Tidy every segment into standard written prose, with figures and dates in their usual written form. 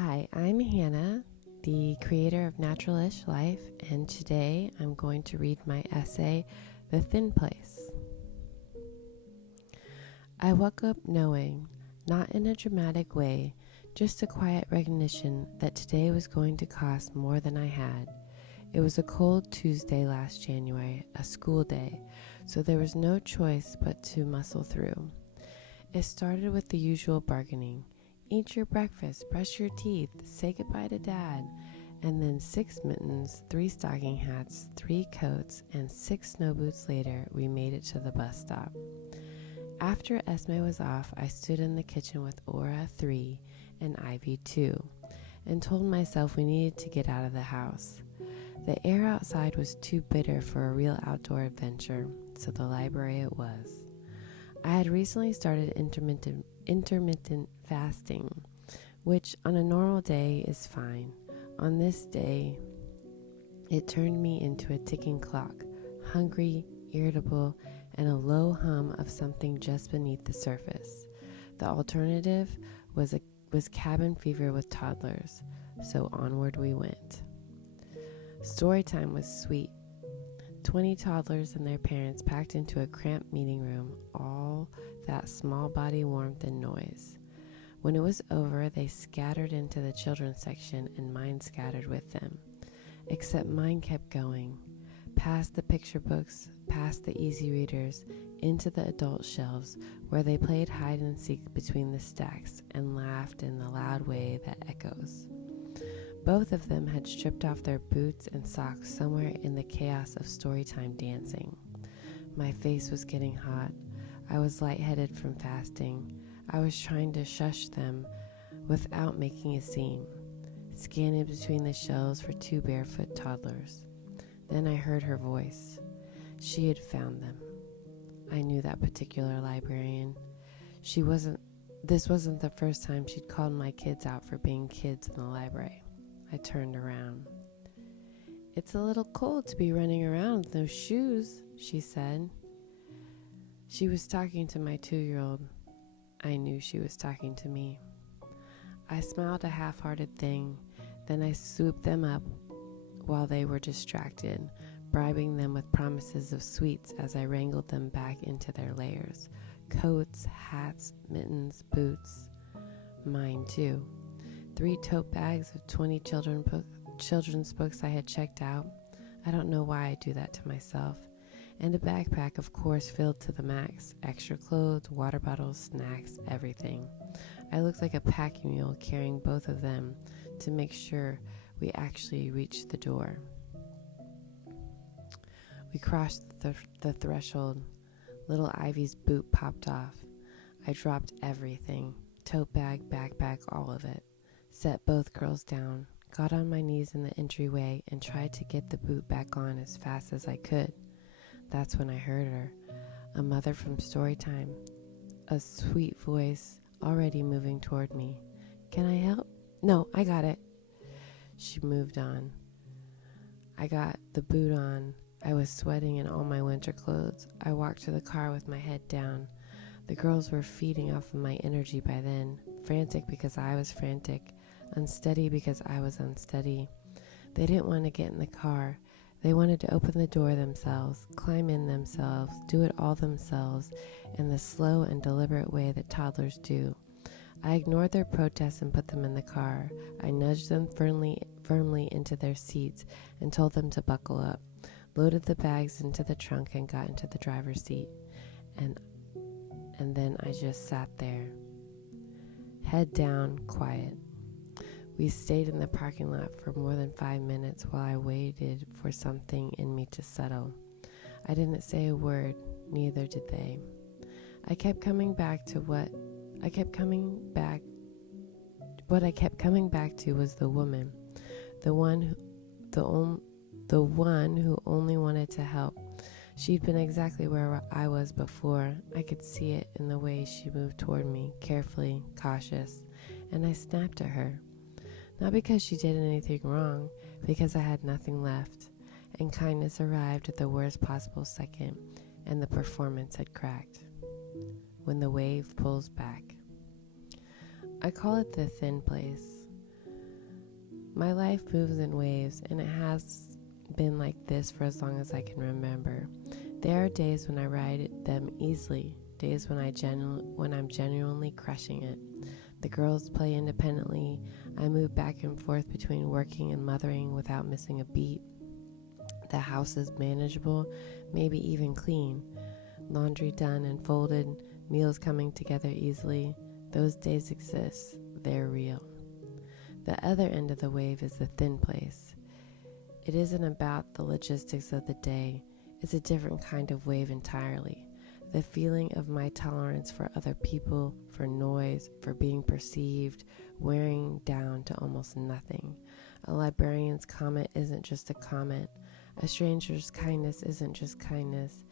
Hi, I'm Hannah, the creator of Naturalish Life, and today I'm going to read my essay, The Thin Place. I woke up knowing, not in a dramatic way, just a quiet recognition that today was going to cost more than I had. It was a cold Tuesday last January, a school day, so there was no choice but to muscle through. It started with the usual bargaining. Eat your breakfast, brush your teeth, say goodbye to Dad, and then 6 mittens, 3 stocking hats, 3 coats, and 6 snow boots later, we made it to the bus stop. After Esme was off, I stood in the kitchen with Aura 3 and Ivy 2, and told myself we needed to get out of the house. The air outside was too bitter for a real outdoor adventure, so the library it was. I had recently started intermittent fasting, which on a normal day is fine. On this day, it turned me into a ticking clock, hungry, irritable, and a low hum of something just beneath the surface. The alternative was cabin fever with toddlers, so onward we went. Story time was sweet. 20 toddlers and their parents packed into a cramped meeting room, all that small body warmth and noise. When it was over, they scattered into the children's section and mine scattered with them. Except mine kept going, past the picture books, past the easy readers, into the adult shelves where they played hide and seek between the stacks and laughed in the loud way that echoes. Both of them had stripped off their boots and socks somewhere in the chaos of storytime dancing. My face was getting hot. I was lightheaded from fasting. I was trying to shush them without making a scene, scanning between the shelves for 2 barefoot toddlers. Then I heard her voice. She had found them. I knew that particular librarian. This wasn't the first time she'd called my kids out for being kids in the library. I turned around. "It's a little cold to be running around with no shoes," she said. She was talking to my 2-year-old. I knew she was talking to me. I smiled a half-hearted thing, then I swooped them up while they were distracted, bribing them with promises of sweets as I wrangled them back into their layers. Coats, hats, mittens, boots. Mine too. 3 tote bags of 20 children's books I had checked out. I don't know why I do that to myself. And a backpack, of course, filled to the max. Extra clothes, water bottles, snacks, everything. I looked like a packing mule carrying both of them to make sure we actually reached the door. We crossed the threshold. Little Ivy's boot popped off. I dropped everything. Tote bag, backpack, all of it. Set both girls down, got on my knees in the entryway, and tried to get the boot back on as fast as I could. That's when I heard her, a mother from Storytime, a sweet voice already moving toward me. "Can I help?" "No, I got it." She moved on. I got the boot on. I was sweating in all my winter clothes. I walked to the car with my head down. The girls were feeding off of my energy by then, frantic because I was frantic, unsteady because I was unsteady. They didn't want to get in the car. They wanted to open the door themselves, climb in themselves, do it all themselves in the slow and deliberate way that toddlers do. I ignored their protests and put them in the car. I nudged them firmly into their seats and told them to buckle up, loaded the bags into the trunk and got into the driver's seat. And then I just sat there, head down, quiet. We stayed in the parking lot for more than 5 minutes while I waited for something in me to settle. I didn't say a word, neither did they. What I kept coming back to was the woman, the one who only wanted to help. She'd been exactly where I was before. I could see it in the way she moved toward me, carefully, cautious, and I snapped at her. Not because she did anything wrong, because I had nothing left, and kindness arrived at the worst possible second, and the performance had cracked. When the wave pulls back. I call it the thin place. My life moves in waves, and it has been like this for as long as I can remember. There are days when I ride them easily, days when I'm genuinely crushing it. The girls play independently. I move back and forth between working and mothering without missing a beat. The house is manageable, maybe even clean. Laundry done and folded, meals coming together easily. Those days exist. They're real. The other end of the wave is the thin place. It isn't about the logistics of the day. It's a different kind of wave entirely. The feeling of my tolerance for other people, for noise, for being perceived, wearing down to almost nothing. A librarian's comment isn't just a comment. A stranger's kindness isn't just kindness.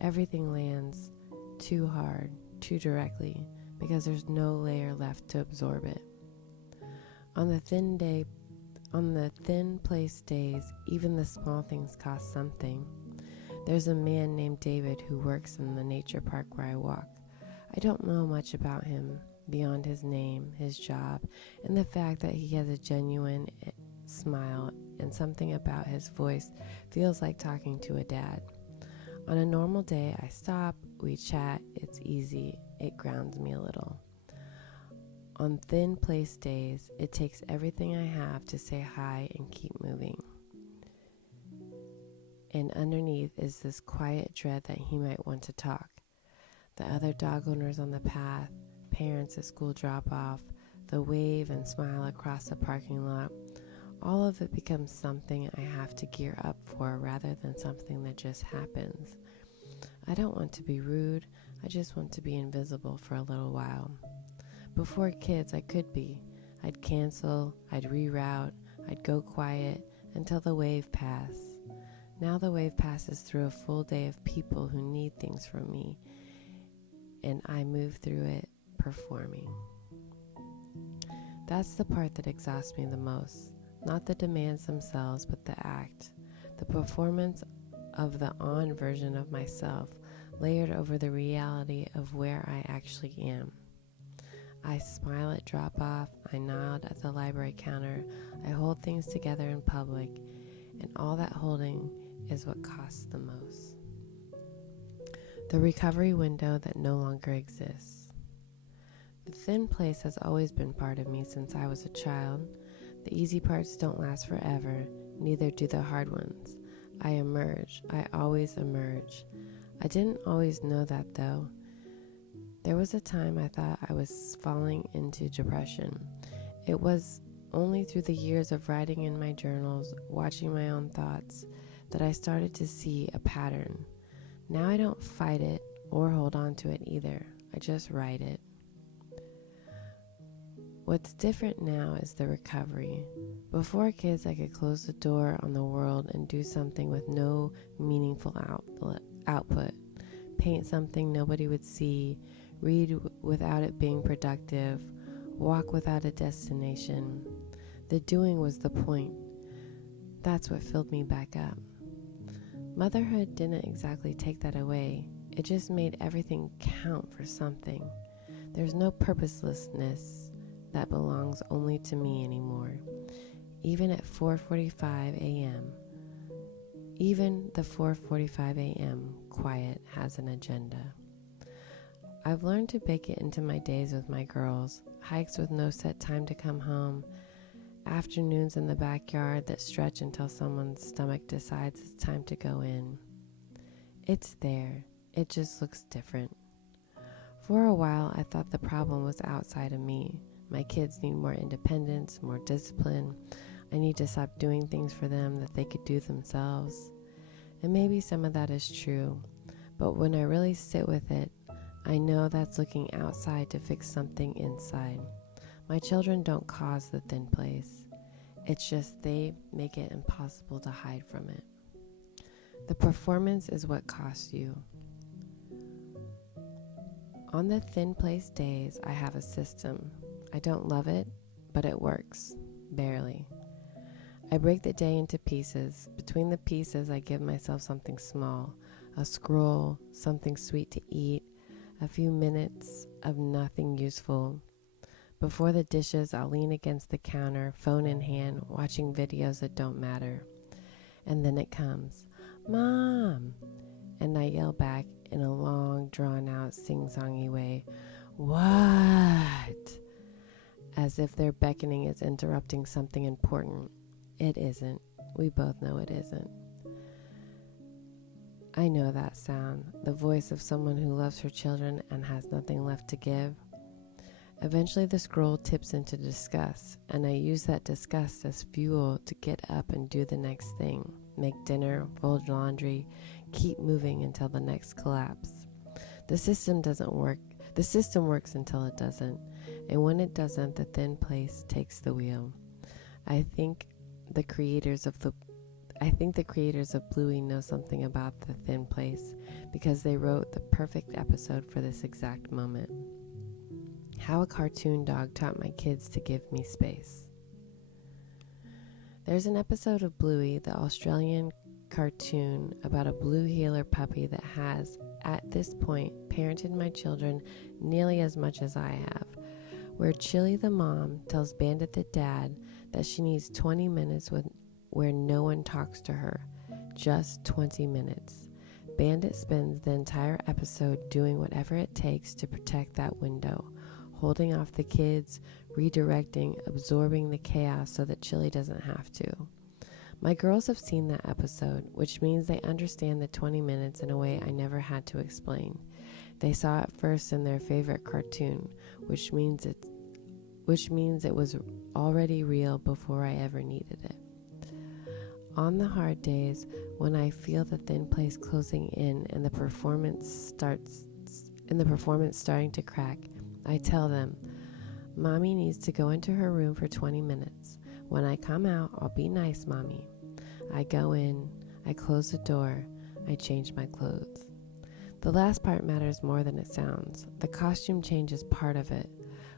Everything lands too hard, too directly, because there's no layer left to absorb it. On the thin place days, even the small things cost something. There's a man named David who works in the nature park where I walk. I don't know much about him beyond his name, his job, and the fact that he has a genuine smile, and something about his voice feels like talking to a dad. On a normal day, I stop, we chat, it's easy, it grounds me a little. On thin place days, it takes everything I have to say hi and keep moving. And underneath is this quiet dread that he might want to talk. The other dog owners on the path, parents at school drop-off, the wave and smile across the parking lot, all of it becomes something I have to gear up for rather than something that just happens. I don't want to be rude, I just want to be invisible for a little while. Before kids, I could be. I'd cancel, I'd reroute, I'd go quiet until the wave passed. Now the wave passes through a full day of people who need things from me, and I move through it performing. That's the part that exhausts me the most. Not the demands themselves, but the act. The performance of the on version of myself layered over the reality of where I actually am. I smile at drop-off, I nod at the library counter, I hold things together in public, and all that holding is what costs the most. The recovery window that no longer exists. The thin place has always been part of me since I was a child. The easy parts don't last forever, neither do the hard ones. I emerge. I always emerge. I didn't always know that though. There was a time I thought I was falling into depression. It was only through the years of writing in my journals, watching my own thoughts, that I started to see a pattern. Now I don't fight it or hold on to it either. I just write it. What's different now is the recovery. Before kids, I could close the door on the world and do something with no meaningful output. Paint something nobody would see, read without it being productive, walk without a destination. The doing was the point. That's what filled me back up. Motherhood didn't exactly take that away. It just made everything count for something. There's no purposelessness that belongs only to me anymore. Even at 4:45 a.m., even the 4:45 a.m. quiet has an agenda. I've learned to bake it into my days with my girls, hikes with no set time to come home, afternoons in the backyard that stretch until someone's stomach decides it's time to go in. It's there, it just looks different. For a while, I thought the problem was outside of me. My kids need more independence, more discipline. I need to stop doing things for them that they could do themselves. And maybe some of that is true, but when I really sit with it, I know that's looking outside to fix something inside. My children don't cause the thin place. It's just they make it impossible to hide from it. The performance is what costs you. On the thin place days, I have a system. I don't love it, but it works. Barely. I break the day into pieces. Between the pieces, I give myself something small. A scroll, something sweet to eat, a few minutes of nothing useful. Before the dishes, I'll lean against the counter, phone in hand, watching videos that don't matter. And then it comes, "Mom!" And I yell back in a long, drawn-out, sing-songy way, "What?" As if their beckoning is interrupting something important. It isn't. We both know it isn't. I know that sound, the voice of someone who loves her children and has nothing left to give. Eventually the scroll tips into disgust, and I use that disgust as fuel to get up and do the next thing. Make dinner, fold laundry, keep moving until the next collapse. The system doesn't work. The system works until it doesn't, and when it doesn't, the thin place takes the wheel. I think the creators of Bluey know something about the thin place because they wrote the perfect episode for this exact moment. How a cartoon dog taught my kids to give me space. There's an episode of Bluey, the Australian cartoon about a blue heeler puppy that has, at this point, parented my children nearly as much as I have, where Chili the mom tells Bandit the dad that she needs 20 minutes where no one talks to her. Just 20 minutes. Bandit spends the entire episode doing whatever it takes to protect that window, holding off the kids, redirecting, absorbing the chaos so that Chili doesn't have to. My girls have seen that episode, which means they understand the 20 minutes in a way I never had to explain. They saw it first in their favorite cartoon, which means it was already real before I ever needed it. On the hard days, when I feel the thin place closing in and the performance starting to crack, I tell them, "Mommy needs to go into her room for 20 minutes. When I come out, I'll be nice, Mommy." I go in, I close the door, I change my clothes. The last part matters more than it sounds. The costume change is part of it.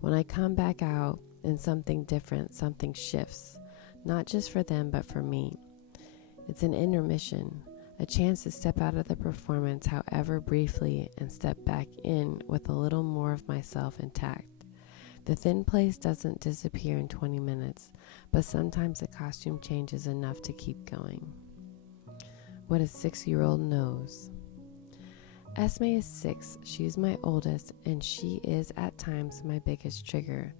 When I come back out in something different, something shifts. Not just for them, but for me. It's an intermission, a chance to step out of the performance, however briefly, and step back in with a little more of myself intact. The thin place doesn't disappear in 20 minutes, but sometimes the costume change is enough to keep going. What a 6-year-old knows. Esme is 6. She's my oldest, and she is at times my biggest trigger.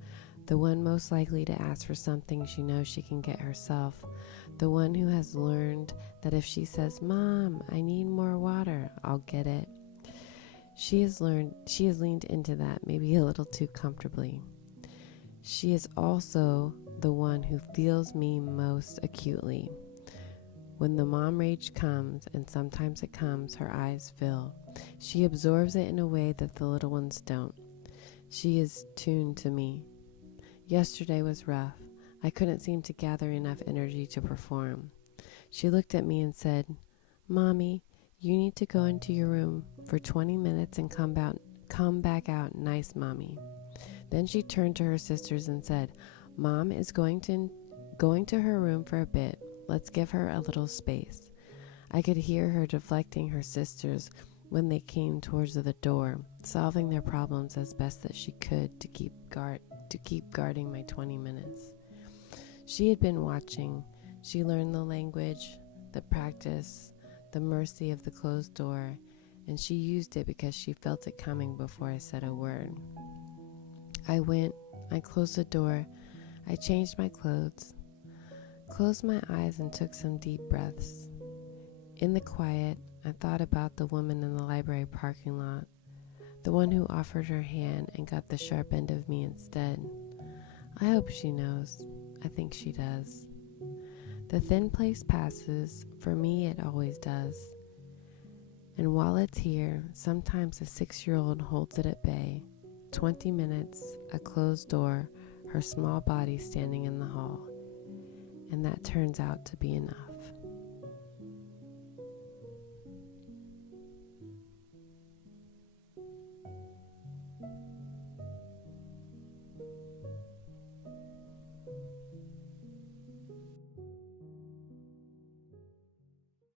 The one most likely to ask for something she knows she can get herself. The one who has learned that if she says, "Mom, I need more water," I'll get it. She has leaned into that maybe a little too comfortably. She is also the one who feels me most acutely. When the mom rage comes, and sometimes it comes, her eyes fill. She absorbs it in a way that the little ones don't. She is tuned to me. Yesterday was rough. I couldn't seem to gather enough energy to perform. She looked at me and said, "Mommy, you need to go into your room for 20 minutes and come back out nice, Mommy." Then she turned to her sisters and said, "Mom is going to her room for a bit. Let's give her a little space." I could hear her deflecting her sisters when they came towards the door, solving their problems as best that she could to keep guarding my 20 minutes. She had been watching. She learned the language, the practice, the mercy of the closed door, and she used it because she felt it coming before I said a word. I went, I closed the door, I changed my clothes, closed my eyes and took some deep breaths. In the quiet, I thought about the woman in the library parking lot, the one who offered her hand and got the sharp end of me instead. I hope she knows. I think she does. The thin place passes. For me, it always does. And while it's here, sometimes a 6-year-old holds it at bay. 20 minutes, a closed door, her small body standing in the hall. And that turns out to be enough.